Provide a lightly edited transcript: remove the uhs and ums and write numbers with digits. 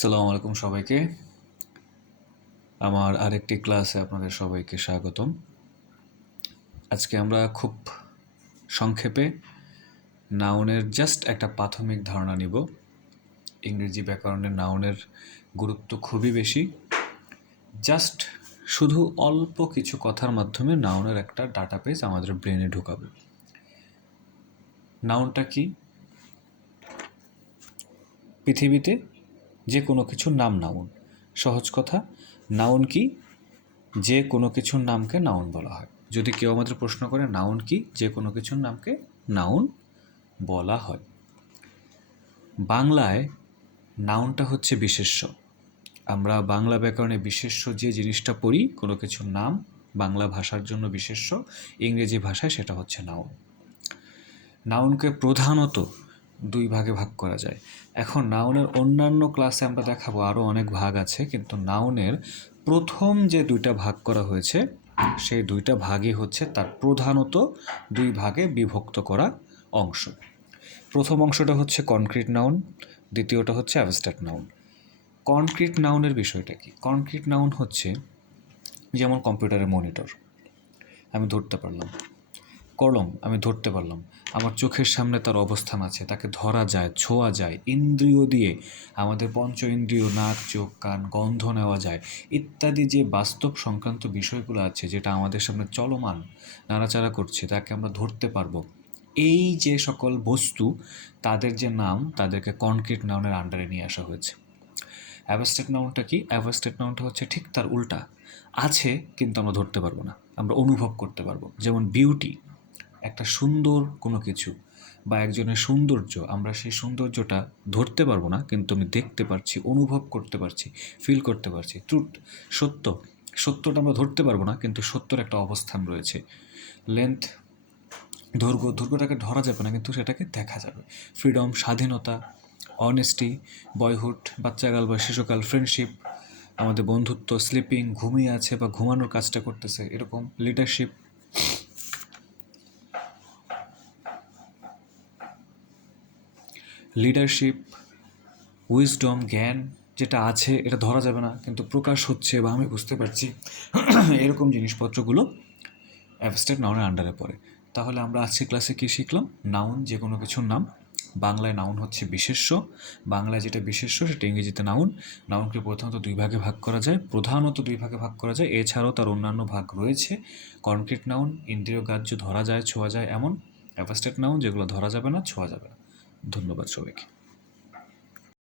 আসসালামু আলাইকুম সবাইকে। আমার আরেকটি ক্লাসে আপনাদের সবাইকে স্বাগতম। আজকে আমরা খুব সংক্ষেপে নাউনের জাস্ট একটা প্রাথমিক ধারণা নিব। ইংরেজি ব্যাকরণে নাউনের গুরুত্ব খুবই বেশি। জাস্ট শুধু অল্প কিছু কথার মাধ্যমে নাউনের একটা ডাটাবেস আমাদের ব্রেনে ঢুকাবে। নাউনটা কি? পৃথিবীতে যে কোনো কিছুর নাম নাউন। সহজ কথা, নাউন কি? যে কোনো কিছুর নামকে নাউন বলা হয়। যদি কেউ আমাদের প্রশ্ন করে নাউন কি, যে কোনো কিছুর নামকে নাউন বলা হয়। বাংলায় নাউনটা হচ্ছে বিশেষ্য। আমরা বাংলা ব্যাকরণে বিশেষ্য যে জিনিসটা পড়ি, কোনো কিছুর নাম বাংলা ভাষার জন্য বিশেষ্য, ইংরেজি ভাষায় সেটা হচ্ছে নাউন। নাউনকে প্রধানত দুই ভাগে ভাগ করা যায়। এখন নাউনের অন্যান্য ক্লাসে আমরা দেখাবো আরও অনেক ভাগ আছে, কিন্তু নাউনের প্রথম যে দুইটা ভাগ করা হয়েছে সেই দুইটা ভাগই হচ্ছে তার প্রধানত দুই ভাগে বিভক্ত করা অংশ। প্রথম অংশটা হচ্ছে কনক্রিট নাউন, দ্বিতীয়টা হচ্ছে অ্যাবস্ট্রাক্ট নাউন। কনক্রিট নাউনের বিষয়টা কি? কনক্রিট নাউন হচ্ছে যেমন কম্পিউটারের মনিটর আমি ধরতে পারলাম, কলম আমি ধরতে পারলাম, আমার চোখের সামনে তার অবস্থান আছে, তাকে ধরা যায়, ছোঁয়া যায়, ইন্দ্রিয় দিয়ে আমাদের পঞ্চ ইন্দ্রিয় নাক চোখ কান গন্ধ নেওয়া যায় ইত্যাদি যে বাস্তব সংক্রান্ত বিষয়গুলো আছে যেটা আমাদের সামনে চলমান নাড়াচাড়া করছে তাকে আমরা ধরতে পারবো। এই যে সকল বস্তু তাদের যে নাম তাদেরকে কনক্রিট নাউনের আন্ডারে নিয়ে আসা হয়েছে। অ্যাবস্ট্রাক্ট নাউনটা কি? অ্যাবস্ট্রাক্ট নাউনটা হচ্ছে ঠিক তার উল্টা, আছে কিন্তু আমরা ধরতে পারবো না, আমরা অনুভব করতে পারবো। যেমন বিউটি, একটা সুন্দর কোনো কিছু বা একজনের সৌন্দর্য, আমরা সেই সৌন্দর্যটা ধরতে পারবো না কিন্তু আমি দেখতে পারছি, অনুভব করতে পারছি, ফিল করতে পারছি। ট্রুথ, সত্য, সত্যটা আমরা ধরতে পারবো না কিন্তু সত্যর একটা অবস্থান রয়েছে। লেন্থ, দৈর্ঘ্য, দৈর্ঘ্যটাকে ধরা যাবে না কিন্তু সেটাকে দেখা যাবে। ফ্রিডম, স্বাধীনতা, অনেস্টি, বয়হুড, বাচ্চাকাল বা শিশুকাল, ফ্রেন্ডশিপ, আমাদের বন্ধুত্ব, স্লিপিং, ঘুমিয়ে আছে বা ঘুমানোর কাজটা করতেছে এরকম, লিডারশিপ, উইজডম, জ্ঞান, যেটা আছে এটা ধরা যাবে না কিন্তু প্রকাশ হচ্ছে বা আমি বুঝতে পারছি, এরকম জিনিসপত্রগুলো অ্যাবস্ট্রাক্ট নাউনের আন্ডারে পড়ে। তাহলে আমরা আজকে ক্লাসে কী শিখলাম? নাউন যে কোনো কিছুর নাম। বাংলায় নাউন হচ্ছে বিশেষ্য, বাংলায় যেটা বিশেষ্য সেটা ইংরেজিতে নাউন। নাউনকে প্রধানত দুই ভাগে ভাগ করা যায়, প্রধানত দুই ভাগে ভাগ করা যায়, এছাড়াও তার অন্যান্য ভাগ রয়েছে। কনক্রিট নাউন, ইন্দ্রিয় গ্রাহ্য, ধরা যায়, ছোঁয়া যায় এমন। অ্যাবস্ট্রাক্ট নাউন যেগুলো ধরা যাবে না, ছোঁয়া যাবে না। ধন্যবাদ সবাইকে।